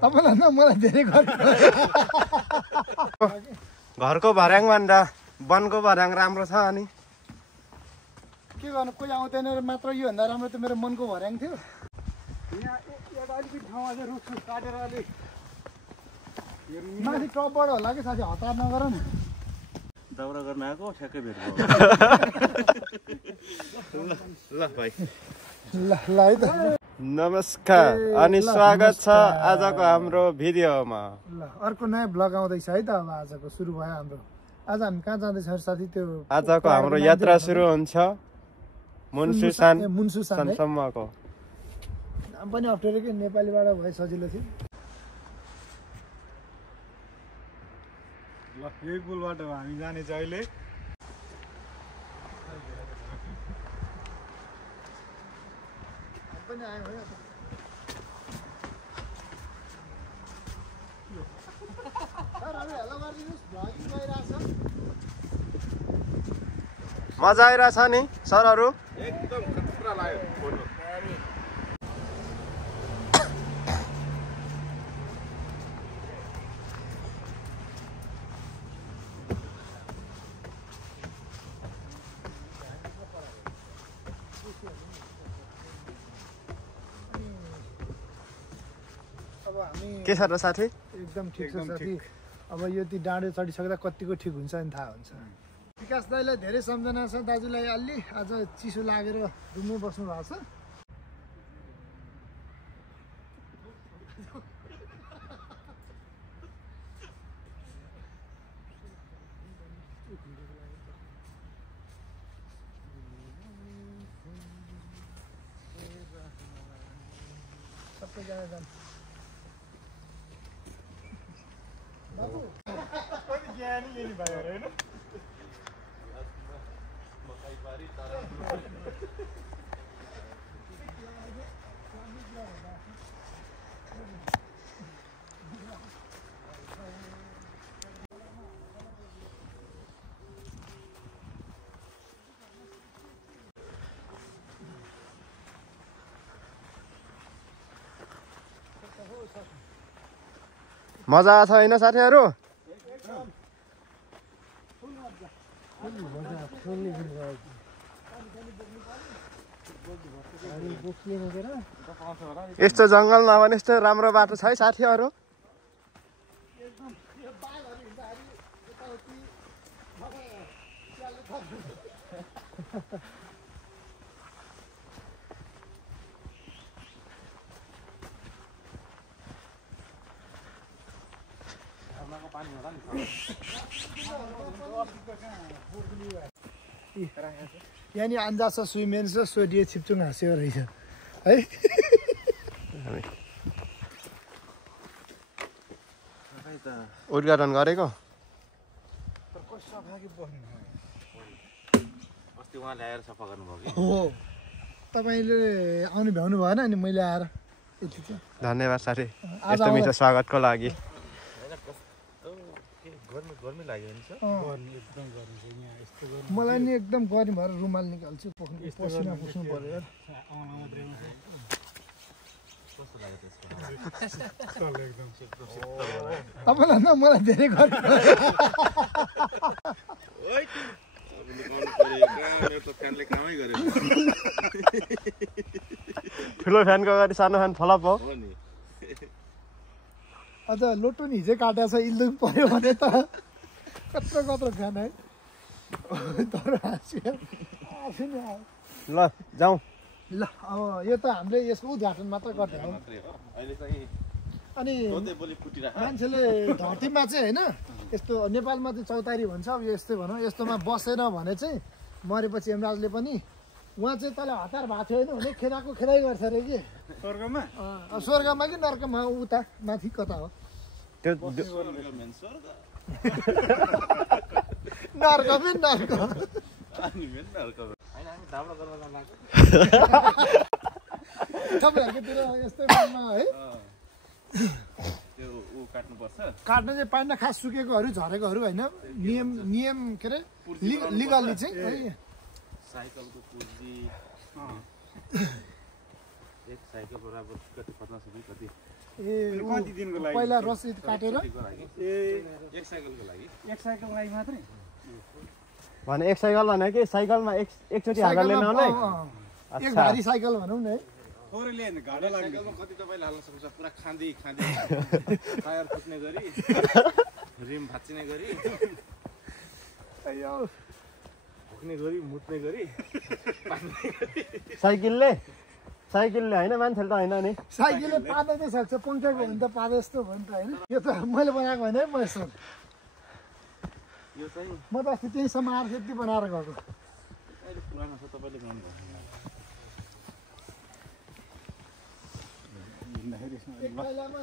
तपाईँलाई न मलाई धेरै घरको भर्याङ भन्दा वनको भर्याङ राम्रो छ अनि के गर्नु कोही आउँदैन र मात्र योभन्दा राम्रो त मेरो मनको भर्याङ थियो यहाँ एउटा अलिकति ठाउँ अझै रुख काटेर अलिक माथि टपबाट होला कि साथी हतार नगर न दाउरा गर्न आएको ठ्याक्कै भेट भयो ल भाइ ल है त नमस्कार अनि स्वागत छ आजको हाम्रो भिडियोमा ल अर्को नयाँ ब्लग आउँदैछ है त अब आजको सुरु भयो हाम्रो आज हामी कहाँ जाँदैछौँ साथी त्यो आजको हाम्रो यात्रा सुरु हुन्छ मुन्सुसानसम्मको नाम पनि अप्ठ्यारो कि नेपालीबाट भए सजिलो थियो ल यही पुलबाट हामी जाने चाहिँ अहिले पनि आयो है मजा आइरहेछ नि सरहरू एकदम खतरा लाग्यो फोटो के छ र साथी एकदम ठिक छ साथी अब यो ती डाँडो चढिसक्दा कतिको ठिक हुन्छ नि थाहा हुन्छ विकास दाइलाई धेरै सम्झना छ दाजुलाई अलि आज चिसो लागेर रुममै बस्नु भएको छ सबैजना जान्छ मजा छ होइन साथीहरू यस्तो जङ्गलमा पनि यस्तो राम्रो बाटो छ है साथीहरू यहाँ नि अन्दाज छ स्विमेन छ सोडियो छिप्चुङ हाँस्यो रहेछ है उद्घाटन गरेको अस्ति उहाँले आएर सफा गर्नुभयो हो तपाईँले आउनु भ्याउनु भएन अनि मैले आएर यति चाहिँ धन्यवाद साथी यस्तो मिठो स्वागतको लागि गर्मी लाग्यो नि सर मलाई नि एकदम गर्मी भएर रुमाल निकाल्छु पसिना पुस्नु पर्यो तपाईँलाई न मलाई धेरै गर्मी ठुलो फ्यानको अगाडि सानो फ्यान फलप हो अझ लोटो नि हिजै काटेको छ इल्दुङ पर्यो भने त कत्रो कत्रो फ्यान है तर हाँस्यो ल जाउँ ल अब यो त हामीले यसको उद्घाटन मात्र गर्दै हो अनि मान्छेले धरतीमा चाहिँ होइन यस्तो नेपालमा चाहिँ चौतारी भन्छ अब यस्तै भनौँ यस्तोमा बसेन भने चाहिँ मरेपछि यमराजले पनि उहाँ चाहिँ तल हतार भएको थियो होइन भने खेदाको खेदाइ गर्छ अरे कि स्वर्गमा स्वर्गमा कि नर्कमा उता माथि कता हो त्यो नर्कमै नर्क तपाईँहरूकोतिर यस्तै मनमा है काट्न चाहिँ पाइन्न खास सुकेकोहरू झरेकोहरू होइन नियम के अरे लिगल्ली चाहिँ साइकलको पुर्जी एक साइकल बराबर कति 50 रुपैयाँ कति ए कति दिनको लागि पहिला रसिद काटेर कतिको लागि ए एक साइकलको लागि एक साइकल लागि मात्रै भने एक साइकल भने कि साइकलमा एकचोटि हालेर लिन आउने एक भारी साइकल भनौँ न है थोरै ल्याएन घाटा लाग्छ साइकलमा कति तपाईँले हाल्न सक्नुहुन्छ पुरा खाँदी टायर फुट्ने गरी रिम भाँच्चिने गरी अयो भुक्ने गरी मुट्ने गरी साइकलले होइन मान्छेले त होइन नि साइकलले पार्दै नै सक्छ पङ्खाको भने त पार्दै जस्तो भयो नि त होइन यो त मैले बनाएको होइन है म यसो यो चाहिँ म त अस्ति त्यही समाएर त्यति बनाएर गएको अहिले पुरानो छ तपाईँले बनाउनु भएको एक पहिलामा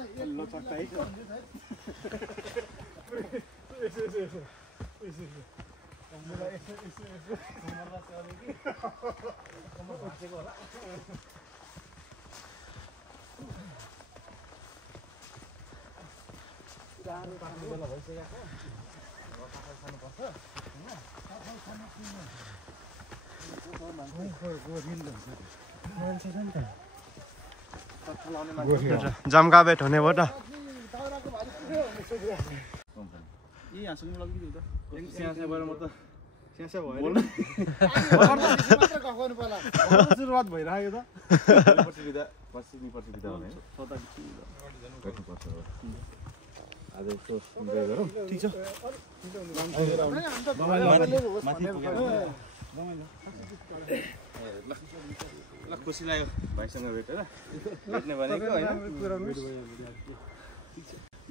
जम्का बेट हुने भयो त यही हाँसौँ लगिदियो त स्याहाबाट म त स्यासा भयो बोल्नु सुरुवात भइरहेको त पर्सि बिदा भने गर्नुपर्छ आज यसो इन्जोय गरौँ ठीक छ माथि पुगेर ल खुसी लाग्यो भाइसँग भेटेर भेट्ने भनेको होइन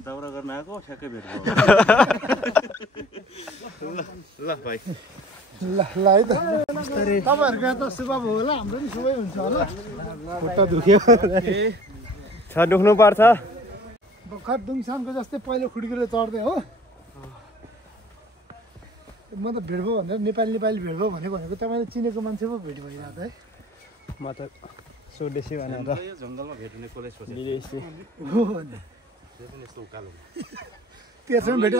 दाउरा गर्न आएको ठ्याक्कै भेट भयो ल भाइ ल है त तपाईँहरूको त शुभ भयो होला हाम्रो पनि शुभै हुन्छ होला खुट्टा दुख्यो छ दुख्नु पर्छ भर्खर दुङसानको जस्तै पहिलो खुड्किलो चढ्दै हो म त भेट भयो भनेर नेपाली भेट भयो भनेको तपाईँले चिनेको मान्छे पो भेट भइरहेको त है म त स्वदेशी भनेर यो जङ्गलमा भेट हुने कलेज पछि विदेशी हो नि त्यो पनि यस्तो उकालो तेर्सोमा भेट्यो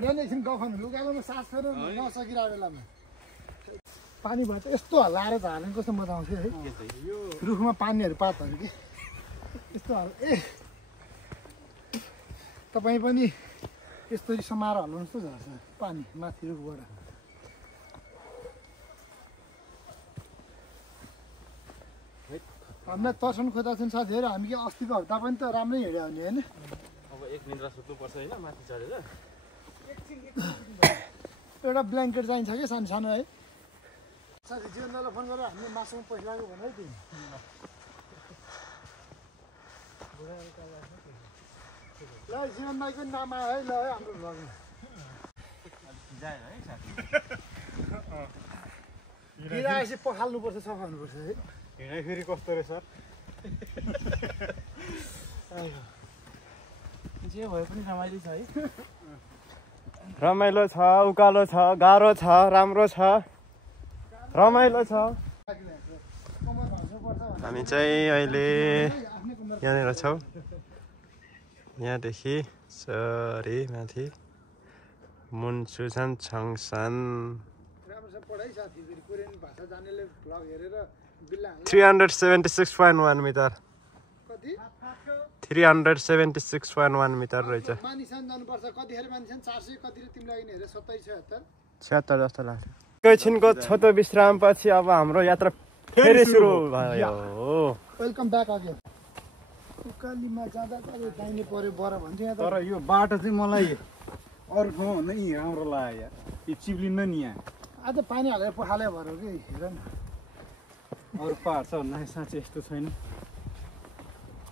भने एकछिन गफाउनु उकालोमा सास फेर नसकिरहेको बेलामा पानी भए त यस्तो हल्लाएर त हाल्नु कस्तो मजा आउँथ्यो है रुखमा पानीहरू पातहरू कि यस्तो ए तपाईँ पनि यस्तरी समाएर हल्लाउनुहोस् त झर्छ पानी माथि रुखबाट हामीलाई तर्सन खोज्दा साथीहरू हामी कि अस्तिको हप्ता पनि त राम्रै हिँड्यो भने होइन अब एक निद्रा सुत्नुपर्छ होइन माथि चढेर एउटा ब्ल्याङ्केट चाहिन्छ कि सानो सानो है साथी जीवनलाई फोन गरेर हामीले मासुमा पैसा लाग्यो भने है तिमी ल जीवन दाईको नाम आयो है ल है हाम्रो भ्लगमा जायो है साथी किरा आएपछि पखाल्नुपर्छ सफाउनुपर्छ है हिँडाइ फेरि कस्तो रहेछ जे भए पनि रमाइलो छ है रमाइलो छ उकालो छ गाह्रो छ राम्रो छ रमाइलो छ हामी चाहिँ अहिले यहाँनिर छौँ यहाँदेखि सरी माथि मुनसुसान छङसान राम्रोसँग पढाइ साथी फेरि कोरियन भाषा जान्नेले भ्लग हेरेर बिल्ला 376.1 मिटर कति 376.1 मिटर रहेछ मानिसान जानुपर्छ कतिखेर मानिसान 400 कति तिमीलाई हेरेर 27 76 जस्तो लाग्छ एकैछिनको छोटो विश्रामपछि अब हाम्रो यात्रा फेरि सुरु भयो वेलकम ब्याक अगेन उकालीमा जाँदा दाहिने पऱ्यो बर भन्थ्यो यहाँ तर यो बाटो चाहिँ मलाई अरू ठाउँमा भन्दा यहीँ राम्रो लाग्यो यार यो चिप्लिन्न नि यहाँ आज पानी हालेर पखाले भएर कि हेर न अरू पाहाड छ भन्दा साँच्चै यस्तो छैन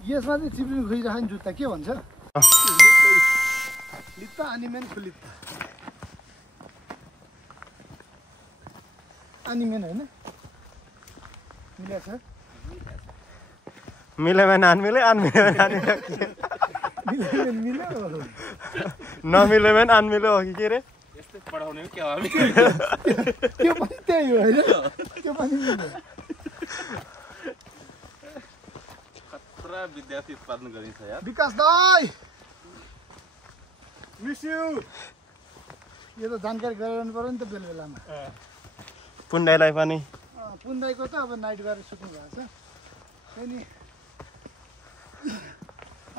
यसमा चाहिँ चिप्लिनु खोजिरहेको नि जुत्ता के भन्छ लित्ता अनि मेन खुलित्ता अनि मेन होइन मिलेछ मिल्यो भने नमिल्यो अनमिल्यो भने मिल्यो नमिल्यो भने अनमिल्यो हो कि के रे यस्तै पढाउने हो क्या हामी त्यो पनि त्यही हो होइन त्यो पनि मिल्यो खतरा विद्यार्थी उत्पादन गरिन्छ यार विकास दाई मिस यु यो त जानकारी गराइरहनु पर्यो नि त बेला बेलामा पुण्डैलाई पनि पुन्दाईको त अब नाइट गरेर सुत्नु भएको छ अनि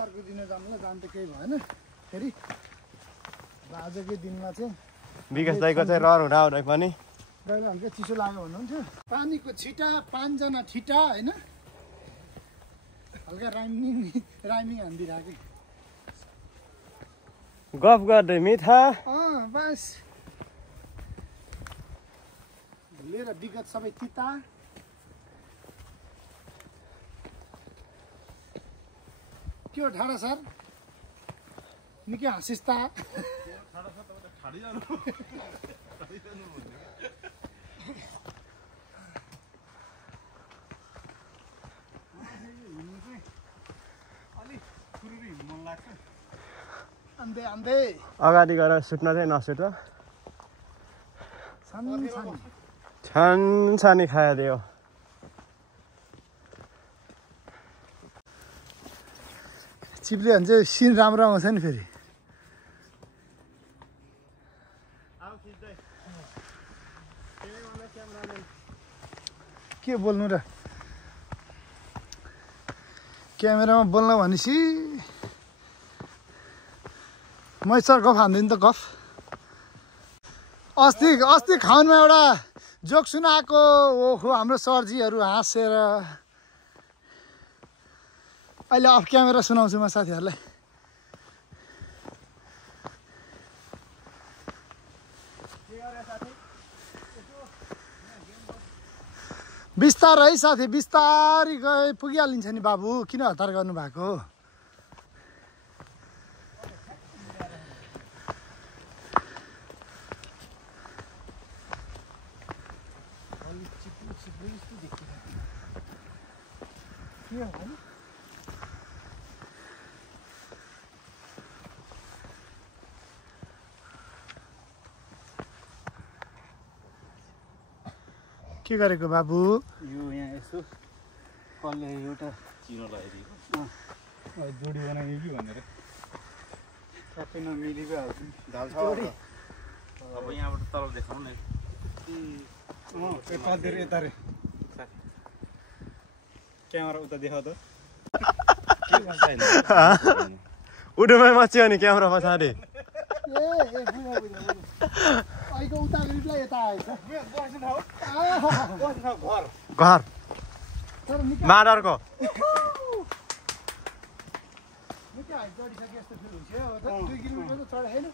अर्को दिन जानु त केही भएन फेरि आजकै दिनमा चाहिँ विकास दाइको चाहिँ रहर हुँदा पनि दाइलाई हल्का चिसो लाग्यो भन्नुहुन्थ्यो पानीको छिटा 5 जना ठिटा होइन हल्का राइमिङ हान्दिरहेको गफ गर्दै मिठा बस लिएर विगत सबै तिता के हो ठाडा सर निकै हाँसिस्ता आन्दै अगाडि गएर सुत्न चाहिँ नसुट छानी खाइदियो चिप्ले भने चाहिँ सिन राम्रो आउँछ नि फेरि के बोल्नु र क्यामेरामा बोल्न भनेपछि मै सर गफ हान्दिनँ त गफ अस्ति खाउनमा एउटा जोक सुनाएको ओहो हाम्रो सरजीहरू हाँसेर अहिले अफ क्यामेरा सुनाउँछु म साथीहरूलाई बिस्तारै है साथी बिस्तारै गए पुगिहालिन्छ नि बाबु किन हतार गर्नुभएको के गरेको बाबु यो यहाँ यसो कसले एउटा चिनो लगाइदिएको जोडी बनाइदियो कि भनेर सबै नमिलेको हाल्छु दाल छ अब यहाँबाट तल देखाउँ न यता रे क्यामेरा उता देखाउ त उडोमै मच्यो नि क्यामेरा पछाडि अहिलेको उता ग्रिपलाई यता आएछ घर माडरको निकै हाइट चढिसके जस्तो फिल हुन्छ 2 किलोमिटर त चढे होइन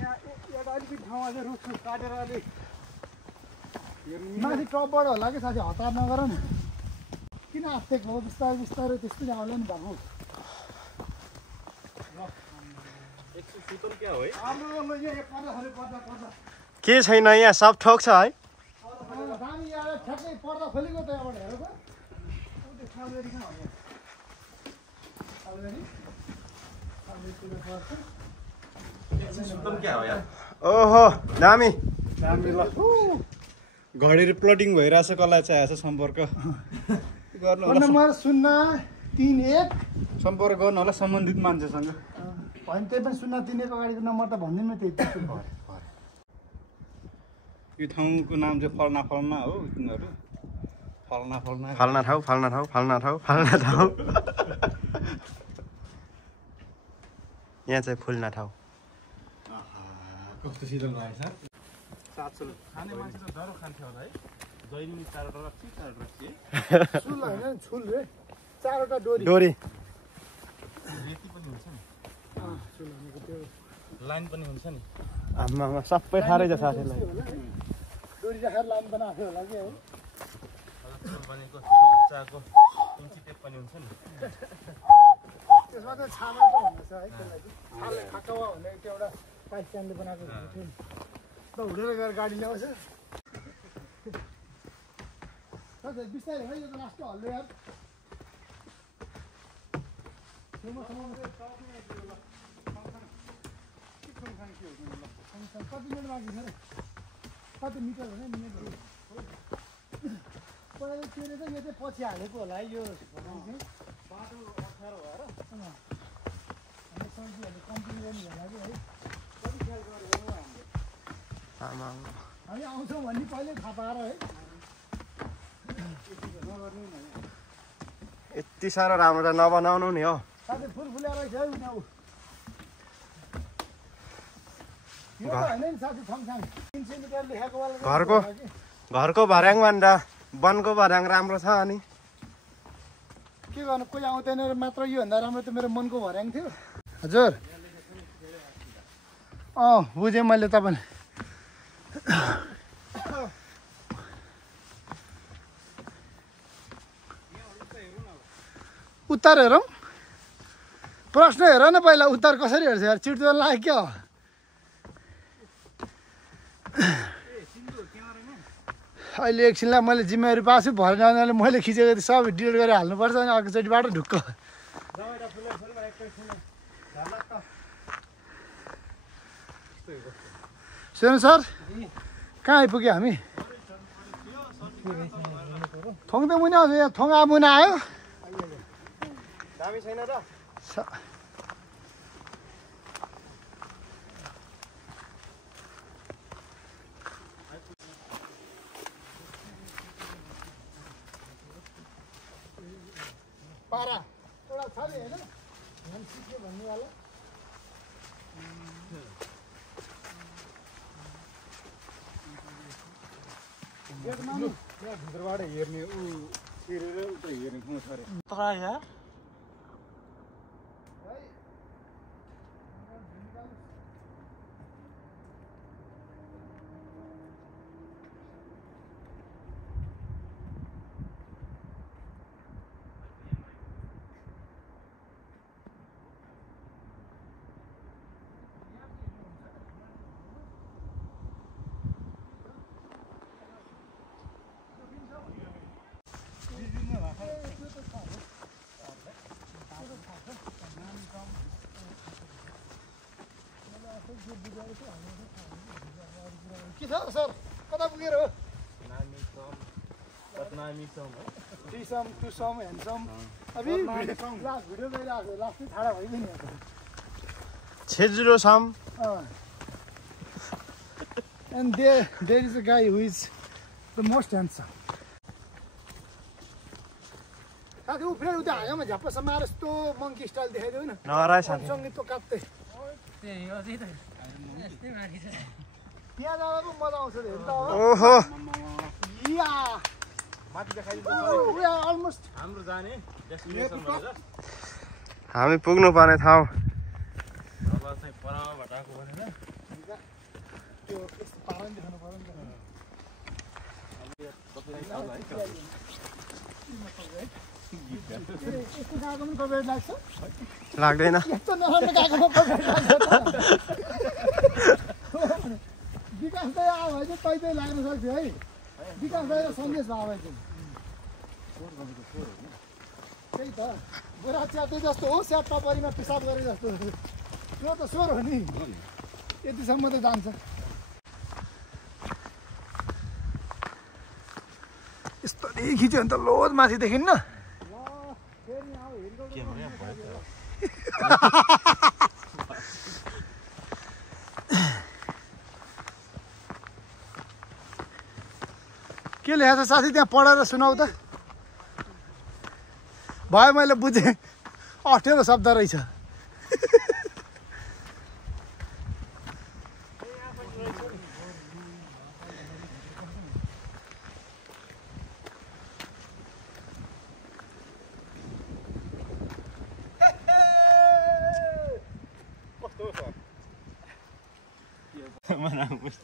यहाँ एउटा अलिकति ठाउँमा चाहिँ रुख काटेर अलिक माथि टपबाट होला कि साथी हतार नगर नि किन आत्तेको हो बिस्तारै बिस्तारै त्यस्तो आउला नि बाबु के छैन यहाँ सब ठोक छ है दामी यहाँ ठ्याक्कै पर्दा खोलेको त यहाँबाट हेर ओहो दामी घडेर प्लटिङ भइरहेछ कसलाई चाहिएको छ सम्पर्क गर्नु नम्बर 031 सम्पर्क गर्नु होला सम्बन्धित मान्छेसँग होइन त्यही पनि 031 अगाडिको नम्बर त भनिदिनु त्यही यो ठाउँको नाम चाहिँ फल्ना फल्ना हो तिनीहरू फल्ना फल्ना फाल्ना ठाउँ यहाँ चाहिँ फुल्ना ठाउँ कस्तो शीतल रहेछ 700 खाने मान्छे त डरो खान्थ्यो होला है जैनी 4वटा राख्छु 4वटा राख्छु छुल होइन छुल रे 4वटा डोरी रेती पनि हुन्छ नि लाइन पनि हुन्छ नि आमा सबै ठारै छ साथीलाई डोरी राखेर लाइन बनाएको होला कि है बनेको चाको इन्ची टेप पनि हुन्छ नि त्यसमा चाहिँ छामा त भन्दैछ है त्यसलाई चाहिँ खाकावा भन्ने त्यो एउटा पाकिस्तानले बनाएको थियो नि त हुडेर गएर गाडी ल्याउँछ बिस्तारै है यो त लास्ट हल्लो यार कति मिनट बाँकी छ र कति मिटर भने मिनटहरू पहिला त्यो चाहिँ यो चाहिँ पछि हालेको होला है यो बाटो अप्ठ्यारो भएर हामी सब्जीहरूले कम्प्लेन गर्नु होला कि है कति ख्याल गरेको हो हामीले हामी आउँछौँ भन्ने पहिल्यै थाहा पाएर है यति साह्रो राम्रो नबनाउनु नि हो। साथै फुल फुलेर छ उनीहरु यो त हैन नि साथी थङथाङ 300 मिटर लेखेको वाला घरको भर्याङ भन्दा वनको भर्याङ राम्रो छ अनि के गर्नु कोही आउँदैन र मात्र यो भन्दा राम्रो त मेरो मनको भर्याङ थियो हजुर बुझेँ मैले तपाईले उत्तर हेरौँ प्रश्न हेर न पहिला उत्तर कसरी हेर्छ यार चिट्दो लाग्यो क्या अहिले एकछिनलाई मैले जिम्मेवारी पाछु भर जानाले मैले खिचेको थिएँ सबै डिलिट गरेर हाल्नुपर्छ अनि अर्कोचोटिबाट ढुक्क सुन्नु सर कहाँ आइपुग्यो हामी थोङ त मुनि आउँछ यहाँ थोङ मुना आयो दामी छैन र पारा एउटा छ नि होइन ध्यान सिक्यो भन्नेवाला भित्रबाट हेर्ने ऊ हेरेर उता हेर्ने ठाउँ छ अरे तर यार के छ सर कता पुगेर हो टिसम टुसम ह्यान्डसम अबि लास्ट भिडियो गइरहेको लास्ट छाडा भइदियो नि छेजुरो some and there is a guy who is the most handsome साथी ऊ फेरि उता हाँगामा झ्याप्पसम्म आएर यस्तो मङ्की स्टाइल देखाइदियो होइन नराई साथी सङ्गीत काट्दै त्यहाँ जाँदा पो मजा आउँछ हेर्नु त ओहो या माथि देखाइदिनु we are almost हाम्रो जाने डेस्टिनेसन भनेर हामी पुग्नु पर्ने ठाउँ अब चाहिँ पराबाट आएको भनेर त्यो यस्तो पाराले देखाउनु पर्यो नि त यस्तो गएको पनि कपरेट लाग्छ लाग्दैन यस्तो नराम्रो गएको पनि कपरेट लाग्छ विकास दाइ आयो भने चाहिँ तै लाग्न सक्छ है विकास दाइ र सन्देश भयो भने चाहिँ त्यही त बुढा च्याते जस्तो हो स्याप टपरीमा पिसाब गरे जस्तो त्यो त स्वर हो नि यतिसम्म त जान्छ यस्तो खिच्यो भने त लोद माथि देखिन्न के लेखेको छ साथी त्यहाँ पढेर सुनाउ त भयो मैले बुझेँ अप्ठ्यारो शब्द रहेछ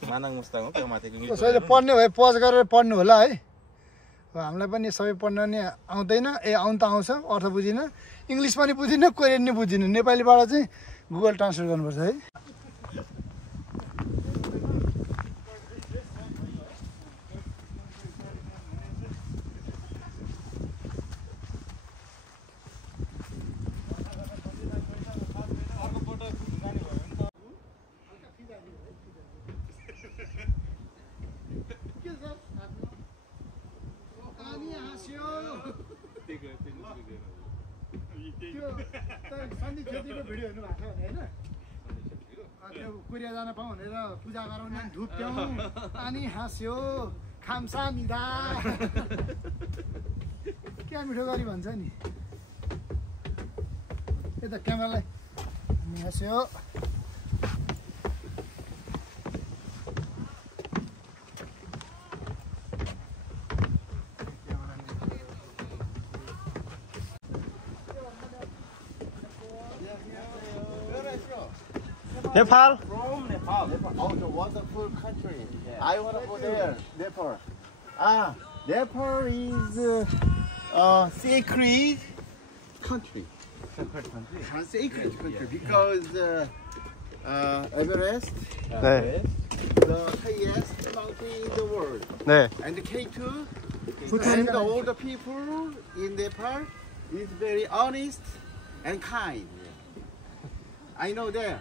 मानाङ मुस्ताङ हो त्यो माथिको कसैले पढ्ने भए पज गरेर पढ्नु होला है हामीलाई पनि सबै पढ्न नि आउँदैन आउनु त आउँछ अर्थ बुझिन इङ्ग्लिस पनि बुझिनँ कोरियन नि बुझिनँ नेपालीबाट चाहिँ गुगल ट्रान्सलेट गर्नुपर्छ है सन्दीप छेत्रीको भिडियो हेर्नु भएको छ होइन त्यो कोरिया जान पाऊँ भनेर पूजा गराउने धुप्यौँ अनि हाँस्यो खाम्सा निधा क्या मिठो गरी भन्छ नि यता क्यामेरालाई हाँस्यो Nepal From Nepal. Oh, the wonderful country. I want to go there. Nepal. Nepal is sacred country. Sacred country. Sacred country because Everest, 네. the highest mountain in the world, 네. and the K2, and all the people in Nepal is very honest and kind. I know there.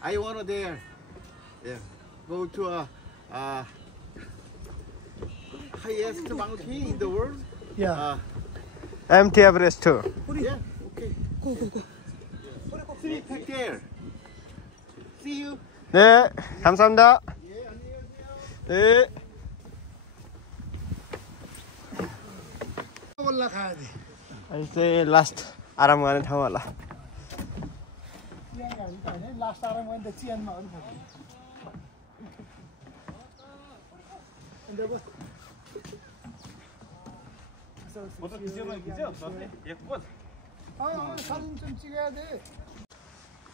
I want to there. Yeah. Go to a highest mountain in the world. 야 MT 에버레스트. Yeah. Okay. Go. See, take care. See you. 네. 감사합니다. 네. बल्ल खायो नि अहिले चाहिँ last आराम गर्ने ठाउँ होला चिया खायो नि त होइन लास्ट आराम गर्ने त चियानमा हो नि 사진 찍어야 돼.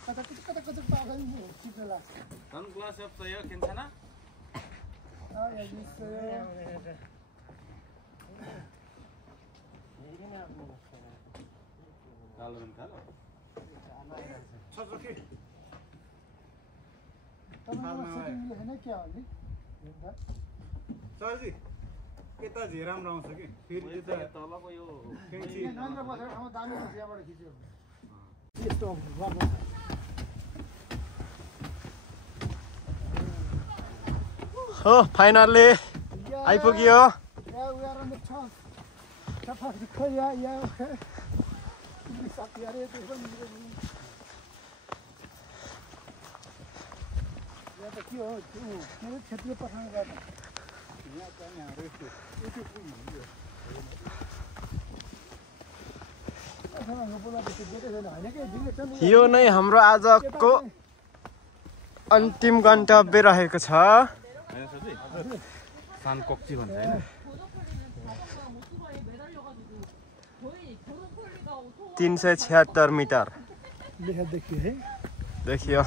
가자 끄적끄적 나가는 집에 라. 선글라스 없어요? 괜찮아? 여기 있어요. सरजी यता झिर राम्रो आउँछ कि फेरि यता तलको यो नरेन्द्र बसेको ठाउँमा दामी हुन्छ यहाँबाट खिच्यो यस्तो राम्रो हो फाइनल्ली आइपुग्यो Yeah, we are on the top. Top of the car, yeah, okay. त के हो मेरो क्षेत्रीय पठाउनु गर्दा यहाँ चाहिँ हाम्रो यस्तो यो नै हाम्रो आजको अन्तिम गन्तव्य रहेको छ 산꼭지 भन्ने हैन 376 मिटर लेखा देखियो है देखियो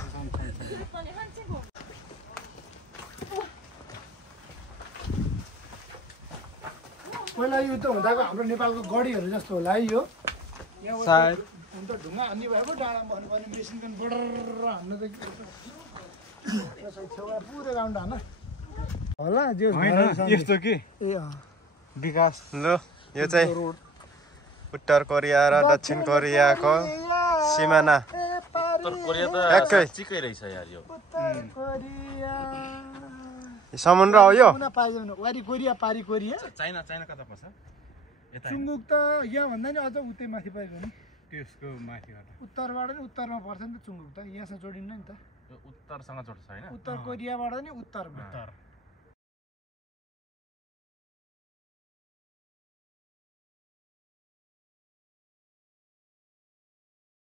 पहिला यो त हुँदाको हाम्रो नेपालको गढीहरू जस्तो होला है यो सायद हुन त ढुङ्गा हान्ने भए पो डाँडामा भन्नुपर्ने मेसिन गन बडर हान्न त छेउमा पुरै राउन्ड हान्न होला जो होइन यस्तो के ए विकास ल यो चाहिँ उत्तर कोरिया र दक्षिण कोरियाको सिमाना उत्तर कोरिया त एकै साच्चीकै रहेछ यार यो उत्तर कोरिया समुद्र हो यो हुन पाइदैन वारी कोरिया पारी कोरिया चाइना चाइना कता पर्छ यता चुम्बुक त यहाँ भन्दा नि अझ उतै माथि पाइगयो नि त्यसको माथिबाट उत्तरबाट नि उत्तरमा पर्छ नि त चुम्बुक त यहाँसँग जोडिन्न नि त यो उत्तरसँग जोड्छ हैन उत्तर कोरियाबाट नि उत्तरमा